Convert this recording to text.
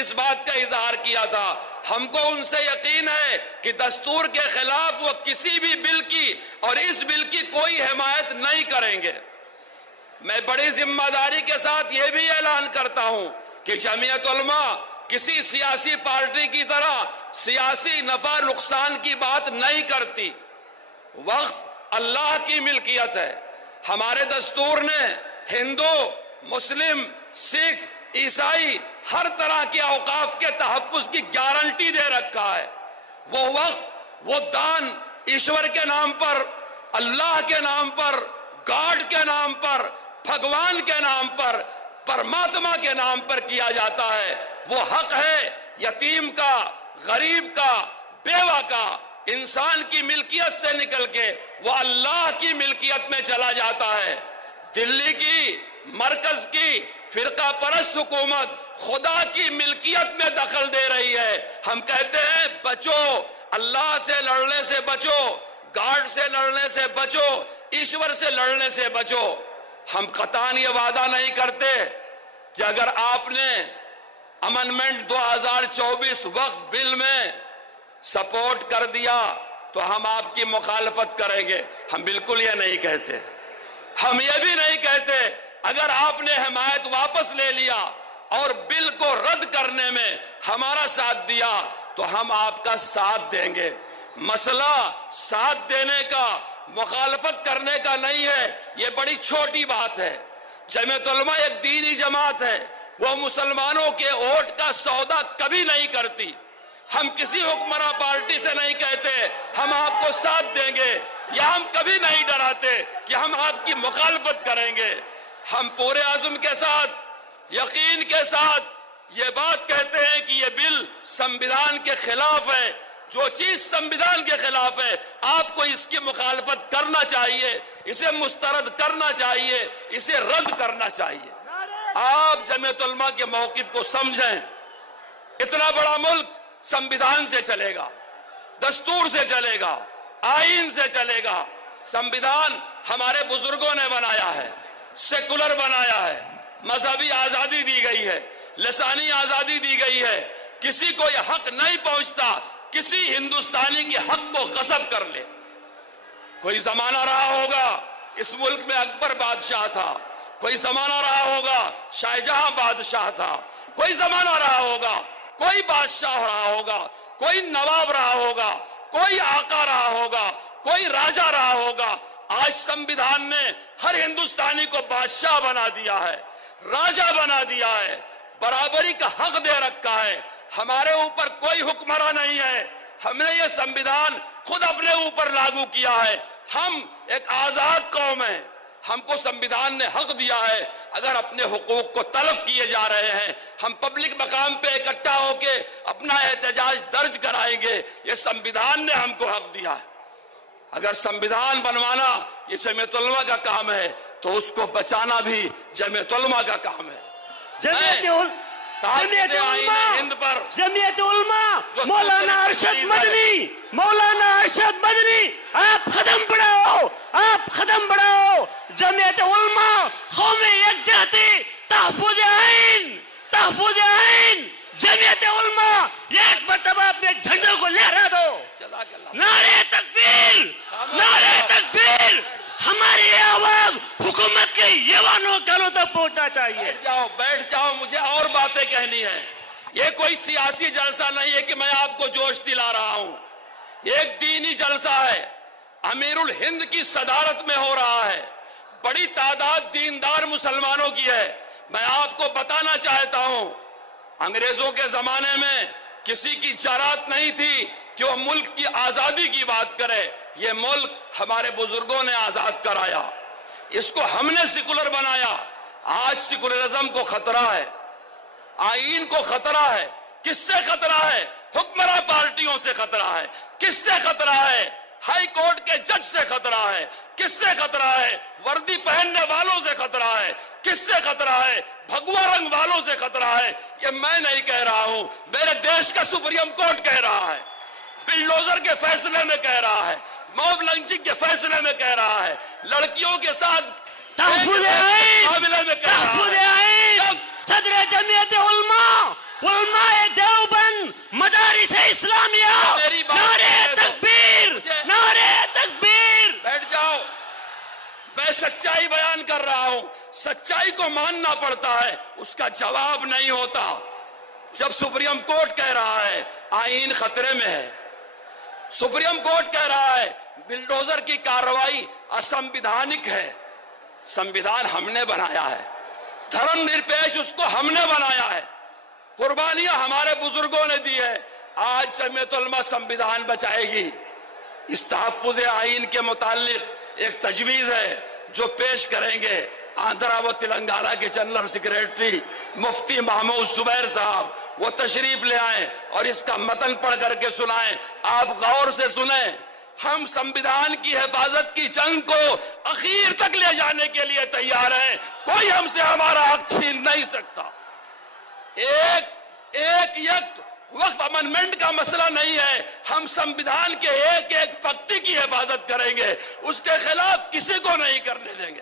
اس بات کا اظہار کیا تھا، ہم کو ان سے یقین ہے کہ دستور کے خلاف وہ کسی بھی بل کی اور اس بل کی کوئی حمایت نہیں کریں گے۔ میں بڑی ذمہ داری کے ساتھ یہ بھی اعلان کرتا ہوں کہ جمعیت علماء کسی سیاسی پارٹی کی طرح سیاسی نفع نقصان کی بات نہیں کرتی۔ وقف اللہ کی ملکیت ہے۔ ہمارے دستور نے ہندو، مسلم، سکھ، عیسائی ہر طرح کے اوقاف کے تحفظ کی گارنٹی دے رکھا ہے۔ وہ وقف، وہ دان ایشور کے نام پر، اللہ کے نام پر، گاڈ کے نام پر، بھگوان کے نام پر، پرماتما کے نام پر کیا جاتا ہے۔ وہ حق ہے یتیم کا، غریب کا، بیوہ کا، انسان کی ملکیت سے نکل کے وہ اللہ کی ملکیت میں چلا جاتا ہے۔ دلی کی، مرکز کی فرقہ پرست حکومت خدا کی ملکیت میں دخل دے رہی ہے۔ ہم کہتے ہیں بچو، اللہ سے لڑنے سے بچو، گاڈ سے لڑنے سے بچو، ایشور سے لڑنے سے بچو۔ ہم قطعاً یہ وعدہ نہیں کرتے کہ اگر آپ نے امنڈمنٹ 2024 وقف بل میں سپورٹ کر دیا تو ہم آپ کی مخالفت کریں گے۔ ہم بالکل یہ نہیں کہتے۔ ہم یہ بھی نہیں کہتے اگر آپ نے حمایت واپس لے لیا اور بل کو رد کرنے میں ہمارا ساتھ دیا تو ہم آپ کا ساتھ دیں گے۔ مسئلہ ساتھ دینے کا، مخالفت کرنے کا نہیں ہے، یہ بڑی چھوٹی بات ہے۔ جمعیت علماء ایک دینی جماعت ہے، وہ مسلمانوں کے ووٹ کا سودا کبھی نہیں کرتی۔ ہم کسی حکمراں پارٹی سے نہیں کہتے ہم آپ کو ساتھ دیں گے، یا ہم کبھی نہیں ڈراتے کہ ہم آپ کی مخالفت کریں گے۔ ہم پورے عزم کے ساتھ، یقین کے ساتھ یہ بات کہتے ہیں کہ یہ بل سنویدھان کے خلاف ہے۔ جو چیز سنویدھان کے خلاف ہے آپ کو اس کی مخالفت کرنا چاہیے، اسے مسترد کرنا چاہیے، اسے رد کرنا چاہیے۔ آپ جمعیت علماء کے موقف کو سمجھیں۔ اتنا بڑا ملک سنویدھان سے چلے گا، دستور سے چلے گا، آئین سے چلے گا۔ سنویدھان ہمارے بزرگوں نے بنایا ہے، سیکولر بنایا ہے، مذہبی آزادی دی گئی ہے، لسانی آزادی دی گئی ہے۔ کسی کو یہ حق نہیں پہنچتا کسی ہندوستانی کے حق کو غصب کر لے۔ کوئی زمانہ رہا ہوگا اس ملک میں اکبر بادشاہ تھا، کوئی زمانہ رہا ہوگا شاہجہاں بادشاہ تھا، کوئی زمانہ رہا ہوگا کوئی بادشاہ رہا ہوگا، کوئی نواب رہا ہوگا، کوئی آقا رہا ہوگا، کوئی راجہ رہا ہوگا۔ آج سنویدھان نے ہر ہندوستانی کو بادشاہ بنا دیا ہے، راجہ بنا دیا ہے، برابری کا حق دے رکھا ہے۔ ہمارے اوپر کوئی حکمراں نہیں ہے، ہم نے یہ سنویدھان خود اپنے اوپر لاگو کیا ہے۔ ہم ایک آزاد قوم ہیں، ہم کو سنویدھان نے حق دیا ہے۔ اگر اپنے حقوق کو تلف کیے جا رہے ہیں، ہم پبلک مقام پہ اکٹھا ہو کے اپنا احتجاج درج کرائیں گے۔ یہ سنویدھان نے ہم کو حق دیا ہے۔ اگر سنویدھان بنوانا یہ جمعیت علماء کا کام ہے تو اس کو بچانا بھی جمعیت علماء کا کام ہے۔ جمعیت علماء مولانا ارشد مدنی آپ قدم بڑھاؤ، آپ قدم بڑھاؤ۔ جمعیت علماء قومی یکجہتی، تحفظ آئین، تحفظ آئین۔ جمعیت علماء ایک مرتبہ اپنے جھنڈوں کو لہرا دو۔ نعرہ تکبیر، نعرہ تکبیر۔ ہماری آواز حکومت کے ایوانوں کانوں تک پہنچنا چاہیے۔ بیٹھ جاؤ، مجھے اور باتیں کہنی ہیں۔ یہ کوئی سیاسی جلسہ نہیں ہے کہ میں آپ کو جوش دلا رہا ہوں، یہ ایک دینی جلسہ ہے، امیر الہند کی صدارت میں ہو رہا ہے، بڑی تعداد دیندار مسلمانوں کی ہے۔ میں آپ کو بتانا چاہتا ہوں انگریزوں کے زمانے میں کسی کی جرات نہیں تھی کہ وہ ملک کی آزادی کی بات کرے۔ یہ ملک ہمارے بزرگوں نے آزاد کرایا، اس کو ہم نے سیکولر بنایا۔ آج سیکولرزم کو خطرہ ہے، آئین کو خطرہ ہے۔ کس سے خطرہ ہے؟ حکمراں پارٹیوں سے خطرہ ہے۔ کس سے خطرہ ہے؟ ہائی کورٹ کے جج سے خطرہ ہے۔ کس سے خطرہ ہے؟ وردی پہننے والوں سے خطرہ ہے۔ کس سے خطرہ ہے؟ بھگوا رنگ والوں سے خطرہ ہے۔ یہ میں نہیں کہہ رہا ہوں، میرے دیش کا سپریم کورٹ کہہ رہا ہے، بلڈوزر کے فیصلے میں کہہ رہا ہے، موب لنچنگ کے فیصلے میں کہہ رہا ہے، لڑکیوں کے ساتھ تحفظ آئین، تحفظ آئین۔ صدر جمعیت علماء مجلس اسلامیہ میری بات نعرے سنیں تو تکبیر نعرے تکبیر. بیٹھ جاؤ. میں سچائی بیان کر رہا ہوں. سچائی کو ماننا پڑتا ہے, اس کا جواب نہیں ہوتا. جب سپریم کورٹ کہہ رہا ہے آئین خطرے میں ہے, سپریم کورٹ کہہ رہا ہے بلڈوزر کی کارروائی اسمویدھانک ہے, سمویدھان ہم نے بنایا ہے, دھرم نرپیش اس کو ہم نے بنایا ہے, قربانیاں ہمارے بزرگوں نے دی ہے. آج جمعیت علماء سمویدھان بچائے گی. اس تحفظ آئین کے متعلق ایک تجویز ہے جو پیش کریں گے آندھرا و تلنگانہ کے جنرل سیکریٹری مفتی محمود زبیر صاحب. وہ تشریف لے آئیں اور اس کا متن پڑھ کر کے سنائیں. آپ غور سے سنیں. ہم سمویدھان کی حفاظت کی جنگ کو اخیر تک لے جانے کے لیے تیار ہیں. کوئی ہم سے ہمارا حق چھین نہیں سکتا. ایک وقف امنڈمنٹ کا مسئلہ نہیں ہے. ہم سمویدھان کے ایک ایک پکتی کی حفاظت کریں گے, اس کے خلاف کسی کو نہیں کرنے دیں گے.